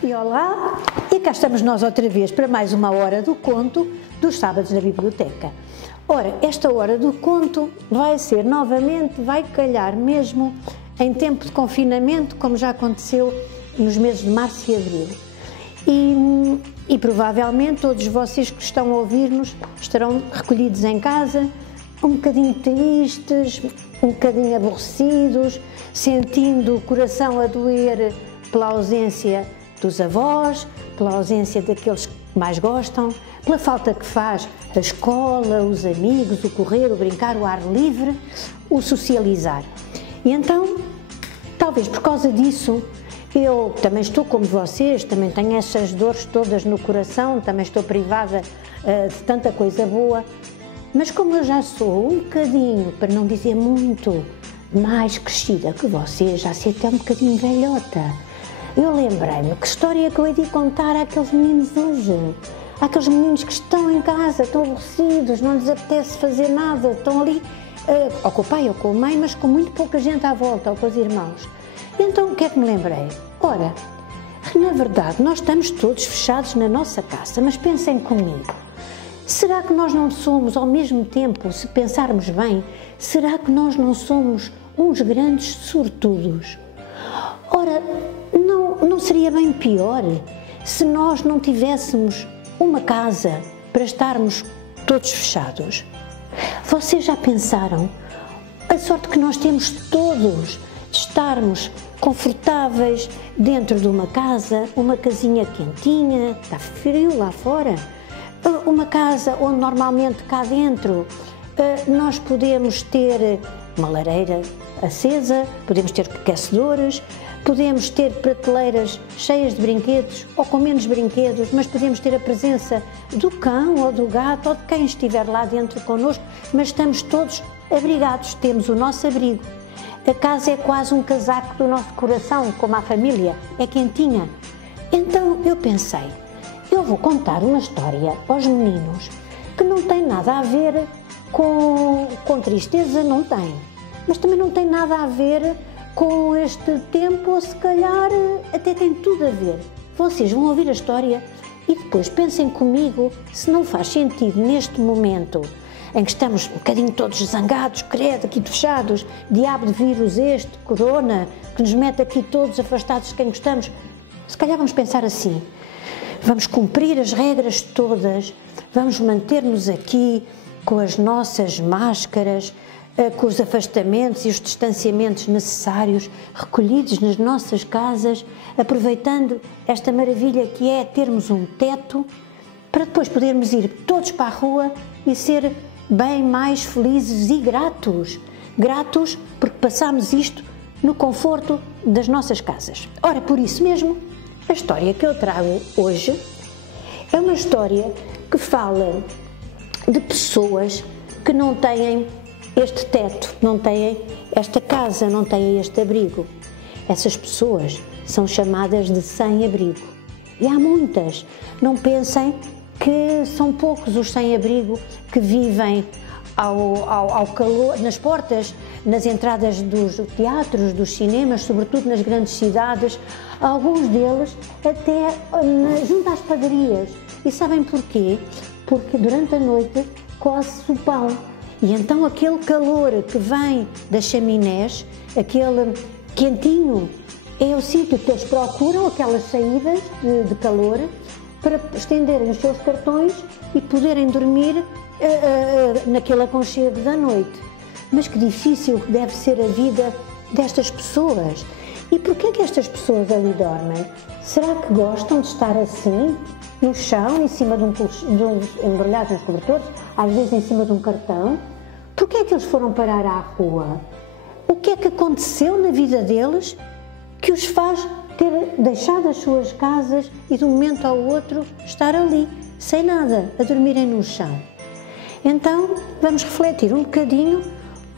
E olá, e cá estamos nós outra vez para mais uma hora do conto dos sábados na biblioteca. Ora, esta hora do conto vai ser novamente, vai calhar mesmo em tempo de confinamento, como já aconteceu nos meses de março e abril. E provavelmente todos vocês que estão a ouvir-nos estarão recolhidos em casa, um bocadinho tristes, um bocadinho aborrecidos, sentindo o coração a doer pela ausência dos avós, pela ausência daqueles que mais gostam, pela falta que faz a escola, os amigos, o correr, o brincar, o ar livre, o socializar. E então, talvez por causa disso, eu também estou como vocês, também tenho essas dores todas no coração, também estou privada de tanta coisa boa, mas como eu já sou um bocadinho, para não dizer muito, mais crescida que vocês, já sei até um bocadinho velhota, eu lembrei-me que história é que eu hei de contar àqueles meninos hoje, àqueles meninos que estão em casa, estão aborrecidos, não lhes apetece fazer nada, estão ali, ou com o pai ou com a mãe, mas com muito pouca gente à volta, ou com os irmãos. E então o que é que me lembrei? Ora, na verdade nós estamos todos fechados na nossa casa, mas pensem comigo, será que nós não somos, ao mesmo tempo, se pensarmos bem, será que nós não somos uns grandes sortudos? Ora, não seria bem pior se nós não tivéssemos uma casa para estarmos todos fechados? Vocês já pensaram a sorte que nós temos todos de estarmos confortáveis dentro de uma casa, uma casinha quentinha, está frio lá fora, uma casa onde normalmente cá dentro nós podemos ter uma lareira acesa, podemos ter aquecedores, podemos ter prateleiras cheias de brinquedos ou com menos brinquedos, mas podemos ter a presença do cão ou do gato ou de quem estiver lá dentro connosco, mas estamos todos abrigados, temos o nosso abrigo. A casa é quase um casaco do nosso coração, como a família, é quentinha. Então eu pensei, eu vou contar uma história aos meninos que não tem nada a ver com tristeza, não tem, mas também não tem nada a ver com este tempo, ou se calhar até tem tudo a ver. Vocês vão ouvir a história e depois pensem comigo se não faz sentido neste momento em que estamos um bocadinho todos zangados, credo, aqui fechados, diabo de vírus este, corona, que nos mete aqui todos afastados de quem gostamos. Se calhar vamos pensar assim, vamos cumprir as regras todas, vamos manter-nos aqui com as nossas máscaras, com os afastamentos e os distanciamentos necessários, recolhidos nas nossas casas, aproveitando esta maravilha que é termos um teto, para depois podermos ir todos para a rua e ser bem mais felizes e gratos. Gratos porque passamos isto no conforto das nossas casas. Ora, por isso mesmo, a história que eu trago hoje é uma história que fala de pessoas que não têm este teto, não têm esta casa, não têm este abrigo. Essas pessoas são chamadas de sem-abrigo. E há muitas. Não pensem que são poucos os sem-abrigo que vivem ao calor, nas portas, nas entradas dos teatros, dos cinemas, sobretudo nas grandes cidades, alguns deles até junto às padarias. E sabem porquê? Porque durante a noite coce-se o pão. E então aquele calor que vem das chaminés, aquele quentinho, é o sítio que eles procuram, aquelas saídas de calor, para estenderem os seus cartões e poderem dormir naquele aconchego da noite. Mas que difícil deve ser a vida destas pessoas. E porquê que estas pessoas ali dormem? Será que gostam de estar assim, no chão, em cima de embrulhados nos cobertores, às vezes em cima de um cartão? Porquê é que eles foram parar à rua? O que é que aconteceu na vida deles que os faz ter deixado as suas casas e de um momento ao outro estar ali, sem nada, a dormirem no chão? Então vamos refletir um bocadinho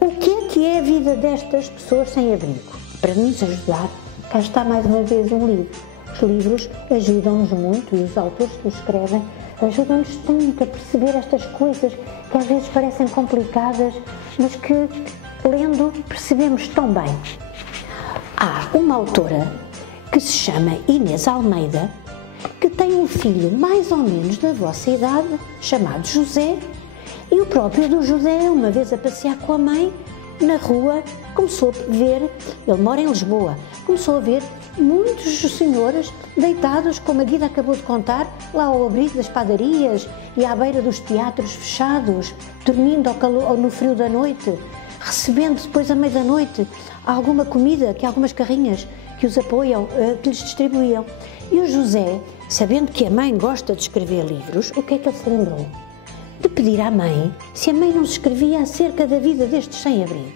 o que é a vida destas pessoas sem abrigo. Para nos ajudar, cá está mais uma vez um livro. Os livros ajudam-nos muito e os autores que os escrevem ajudam-nos tanto a perceber estas coisas que às vezes parecem complicadas, mas que lendo percebemos tão bem. Há uma autora que se chama Inês Almeida, que tem um filho mais ou menos da vossa idade, chamado José, e o próprio do José, uma vez a passear com a mãe, na rua, começou a ver, ele mora em Lisboa, começou a ver muitos senhores deitados, como a Guida acabou de contar, lá ao abrigo das padarias e à beira dos teatros fechados, dormindo ao calor, no frio da noite, recebendo depois à meia da noite alguma comida, que algumas carrinhas que os apoiam, que lhes distribuíam. E o José, sabendo que a mãe gosta de escrever livros, o que é que ele se lembrou? De pedir à mãe se a mãe não se escrevia acerca da vida destes sem-abrigo.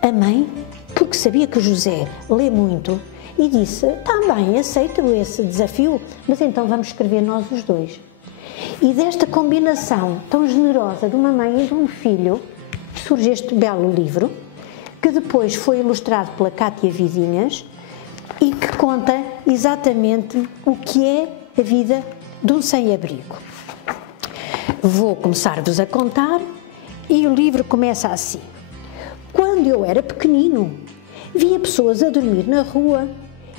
A mãe, porque sabia que o José lê muito, e disse: "Está bem, aceito esse desafio, mas então vamos escrever nós os dois." E desta combinação tão generosa de uma mãe e de um filho, surge este belo livro, que depois foi ilustrado pela Cátia Vidinhas e que conta exatamente o que é a vida de um sem-abrigo. Vou começar-vos a contar e o livro começa assim. Quando eu era pequenino, via pessoas a dormir na rua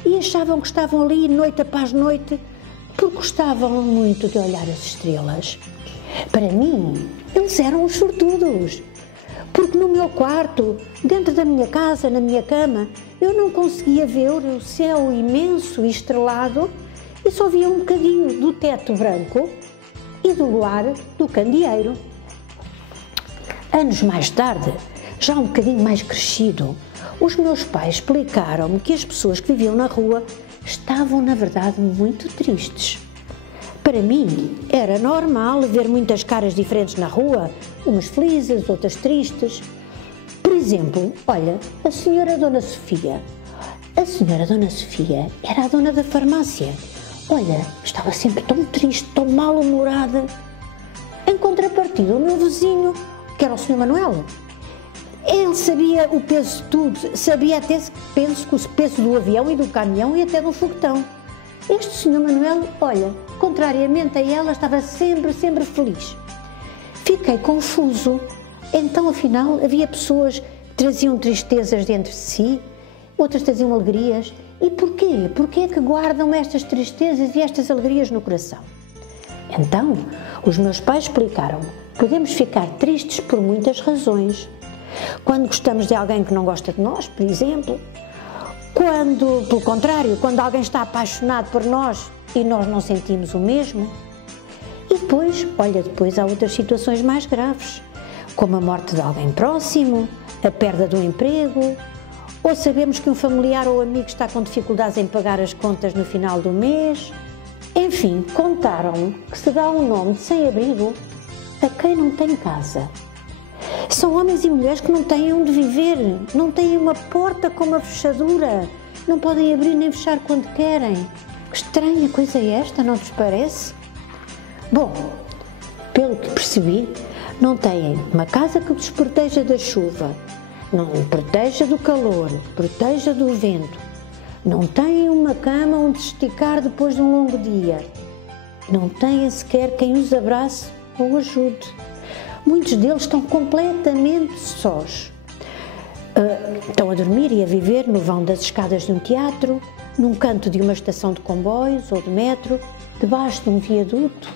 e achavam que estavam ali noite após noite porque gostavam muito de olhar as estrelas. Para mim, eles eram os sortudos, porque no meu quarto, dentro da minha casa, na minha cama, eu não conseguia ver o céu imenso e estrelado e só via um bocadinho do teto branco e do luar do candeeiro. Anos mais tarde, já um bocadinho mais crescido, os meus pais explicaram-me que as pessoas que viviam na rua estavam, na verdade, muito tristes. Para mim, era normal ver muitas caras diferentes na rua, umas felizes, outras tristes. Por exemplo, olha, a senhora Dona Sofia. A senhora Dona Sofia era a dona da farmácia. Olha, estava sempre tão triste, tão mal-humorada. Em contrapartida, o meu vizinho, que era o Sr. Manuel, ele sabia o peso de tudo, sabia até, penso, que o peso do avião e do caminhão e até do foguetão. Este Sr. Manuel, olha, contrariamente a ela, estava sempre feliz. Fiquei confuso. Então, afinal, havia pessoas que traziam tristezas dentro de si, outras traziam alegrias. E porquê? Porquê é que guardam estas tristezas e estas alegrias no coração? Então, os meus pais explicaram: podemos ficar tristes por muitas razões. Quando gostamos de alguém que não gosta de nós, por exemplo. Quando, pelo contrário, quando alguém está apaixonado por nós e nós não sentimos o mesmo. E depois, olha, depois há outras situações mais graves, como a morte de alguém próximo, a perda do emprego, ou sabemos que um familiar ou amigo está com dificuldades em pagar as contas no final do mês. Enfim, contaram-me que se dá um nome de sem-abrigo a quem não tem casa. São homens e mulheres que não têm onde viver, não têm uma porta com uma fechadura, não podem abrir nem fechar quando querem. Que estranha coisa é esta, não vos parece? Bom, pelo que percebi, não têm uma casa que os proteja da chuva, não proteja do calor, proteja do vento, não têm uma cama onde se esticar depois de um longo dia, não têm sequer quem os abrace ou ajude. Muitos deles estão completamente sós. Estão a dormir e a viver no vão das escadas de um teatro, num canto de uma estação de comboios ou de metro, debaixo de um viaduto.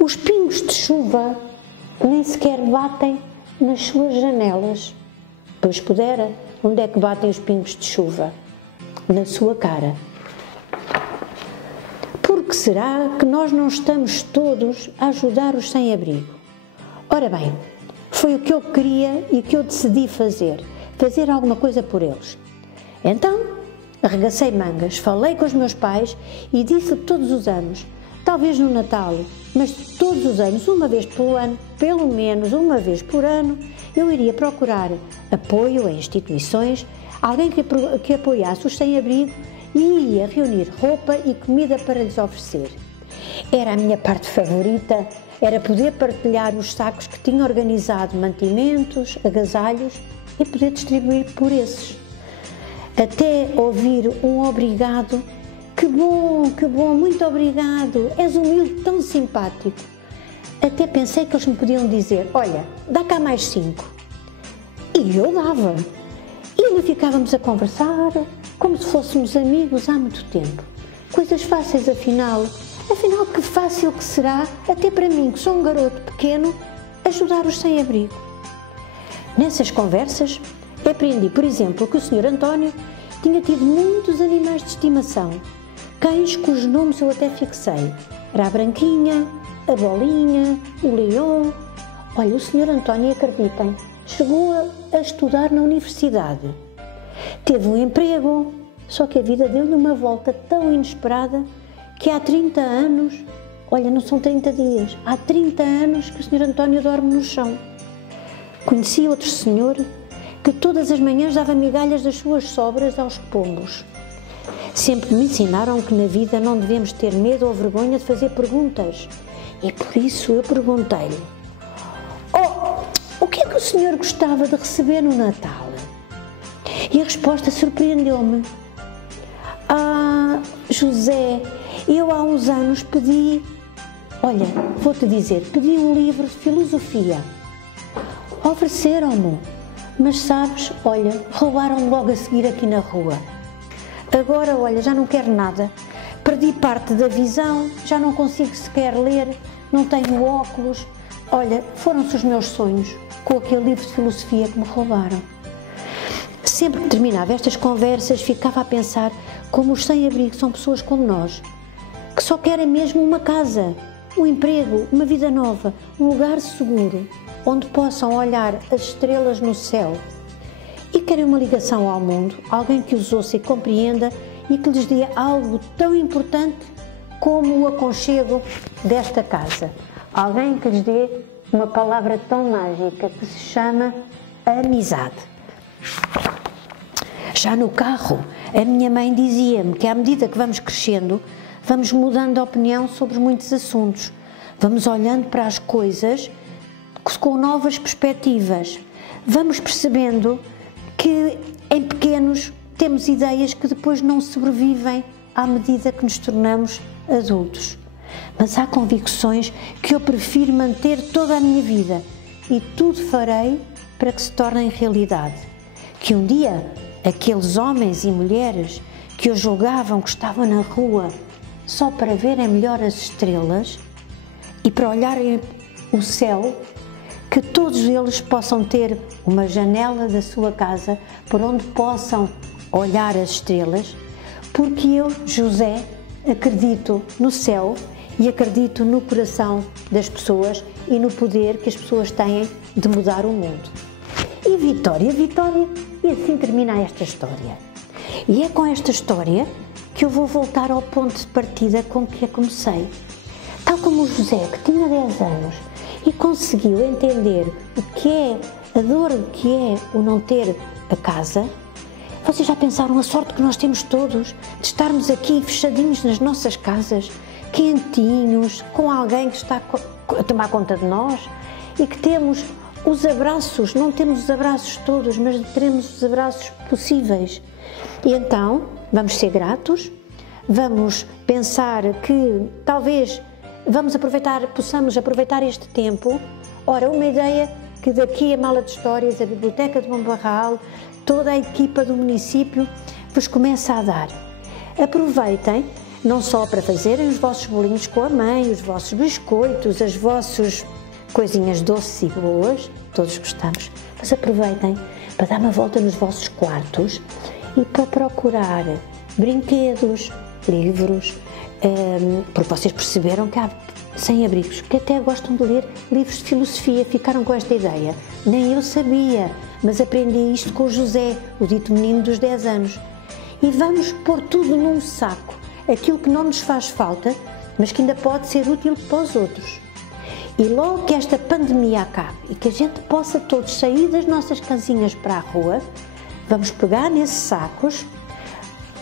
Os pingos de chuva nem sequer batem nas suas janelas. Pois pudera, onde é que batem os pingos de chuva? Na sua cara. Por que será que nós não estamos todos a ajudar os sem-abrigo? Ora bem, foi o que eu queria e o que eu decidi fazer alguma coisa por eles. Então, arregacei mangas, falei com os meus pais e disse que todos os anos, talvez no Natal, mas todos os anos, uma vez por ano, pelo menos uma vez por ano, eu iria procurar apoio a instituições, alguém que apoiasse os sem-abrigo e ia reunir roupa e comida para lhes oferecer. Era a minha parte favorita, era poder partilhar os sacos que tinha organizado, mantimentos, agasalhos, e poder distribuir por esses. Até ouvir um obrigado, que bom, muito obrigado, és um miúdo tão simpático. Até pensei que eles me podiam dizer, olha, dá cá mais 5. E eu dava. E ali ficávamos a conversar, como se fôssemos amigos há muito tempo. Coisas fáceis, afinal que fácil que será, até para mim, que sou um garoto pequeno, ajudar os sem-abrigo. Nessas conversas, aprendi, por exemplo, que o Sr. António tinha tido muitos animais de estimação, cães cujos nomes eu até fixei. Era a Branquinha, a Bolinha, o Leão. Olha, o Sr. António, acreditem, chegou a estudar na universidade. Teve um emprego, só que a vida deu-lhe uma volta tão inesperada que há 30 anos, olha, não são 30 dias, há 30 anos que o Sr. António dorme no chão. Conheci outro senhor que todas as manhãs dava migalhas das suas sobras aos pombos. Sempre me ensinaram que na vida não devemos ter medo ou vergonha de fazer perguntas. E por isso eu perguntei-lhe: o que é que o senhor gostava de receber no Natal? E a resposta surpreendeu-me. José, eu há uns anos pedi, olha, vou-te dizer, pedi um livro de filosofia. Ofereceram-me, mas sabes, olha, roubaram-me logo a seguir aqui na rua. Agora, olha, já não quero nada. Perdi parte da visão, já não consigo sequer ler, não tenho óculos. Olha, foram-se os meus sonhos com aquele livro de filosofia que me roubaram. Sempre que terminava estas conversas, ficava a pensar como os sem-abrigo são pessoas como nós, que só querem mesmo uma casa, um emprego, uma vida nova, um lugar seguro, onde possam olhar as estrelas no céu. E querem uma ligação ao mundo, alguém que os ouça e compreenda e que lhes dê algo tão importante como o aconchego desta casa. Alguém que lhes dê uma palavra tão mágica que se chama amizade. Já no carro, a minha mãe dizia-me que à medida que vamos crescendo, vamos mudando de opinião sobre muitos assuntos, vamos olhando para as coisas com novas perspectivas, vamos percebendo que em pequenos temos ideias que depois não sobrevivem à medida que nos tornamos adultos. Mas há convicções que eu prefiro manter toda a minha vida e tudo farei para que se tornem realidade. Que um dia aqueles homens e mulheres que eu julgavam que estavam na rua só para verem melhor as estrelas e para olharem o céu, que todos eles possam ter uma janela da sua casa por onde possam olhar as estrelas, porque eu, José, acredito no céu e acredito no coração das pessoas e no poder que as pessoas têm de mudar o mundo. E Vitória, e assim termina esta história. E é com esta história que eu vou voltar ao ponto de partida com que a comecei. Tal como o José, que tinha 10 anos e conseguiu entender o que é a dor que é o não ter a casa, vocês já pensaram a sorte que nós temos todos de estarmos aqui fechadinhos nas nossas casas, quentinhos, com alguém que está a tomar conta de nós e que temos os abraços, não temos os abraços todos, mas teremos os abraços possíveis. E então, vamos ser gratos, vamos pensar que talvez possamos aproveitar este tempo. Ora, uma ideia que daqui a Mala de Histórias, a Biblioteca de Bombarral, toda a equipa do município vos começa a dar. Aproveitem, não só para fazerem os vossos bolinhos com a mãe, os vossos biscoitos, as vossas coisinhas doces e boas, todos gostamos, mas aproveitem para dar uma volta nos vossos quartos e para procurar brinquedos, livros, porque vocês perceberam que há sem-abrigos que até gostam de ler livros de filosofia, ficaram com esta ideia. Nem eu sabia, mas aprendi isto com o José, o dito menino dos 10 anos. E vamos pôr tudo num saco, aquilo que não nos faz falta, mas que ainda pode ser útil para os outros. E logo que esta pandemia acabe e que a gente possa todos sair das nossas casinhas para a rua, vamos pegar nesses sacos,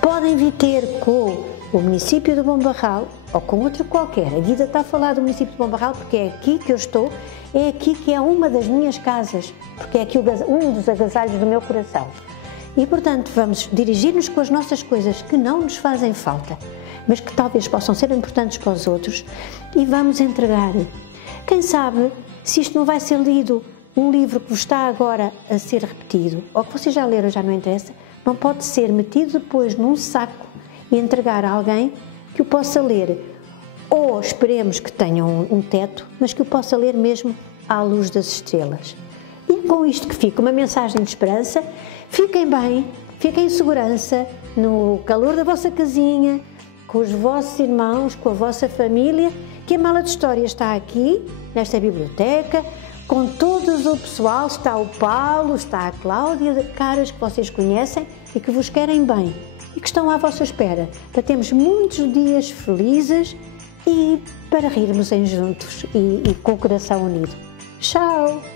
podem vir ter com o município de Bombarral ou com outro qualquer. A Guida está a falar do município de Bombarral porque é aqui que eu estou, é aqui que é uma das minhas casas, porque é aqui um dos agasalhos do meu coração. E, portanto, vamos dirigir-nos com as nossas coisas que não nos fazem falta, mas que talvez possam ser importantes para os outros, e vamos entregar. Quem sabe se isto não vai ser lido, um livro que vos está agora a ser repetido, ou que vocês já leram, já não interessa, não pode ser metido depois num saco e entregar a alguém que o possa ler. Ou esperemos que tenha um teto, mas que o possa ler mesmo à luz das estrelas. E é com isto que fica uma mensagem de esperança. Fiquem bem, fiquem em segurança, no calor da vossa casinha, com os vossos irmãos, com a vossa família, que a Mala de História está aqui, nesta biblioteca, com todo o pessoal, está o Paulo, está a Cláudia, caras que vocês conhecem e que vos querem bem e que estão à vossa espera, para termos muitos dias felizes e para rirmos em juntos e com o coração unido. Tchau!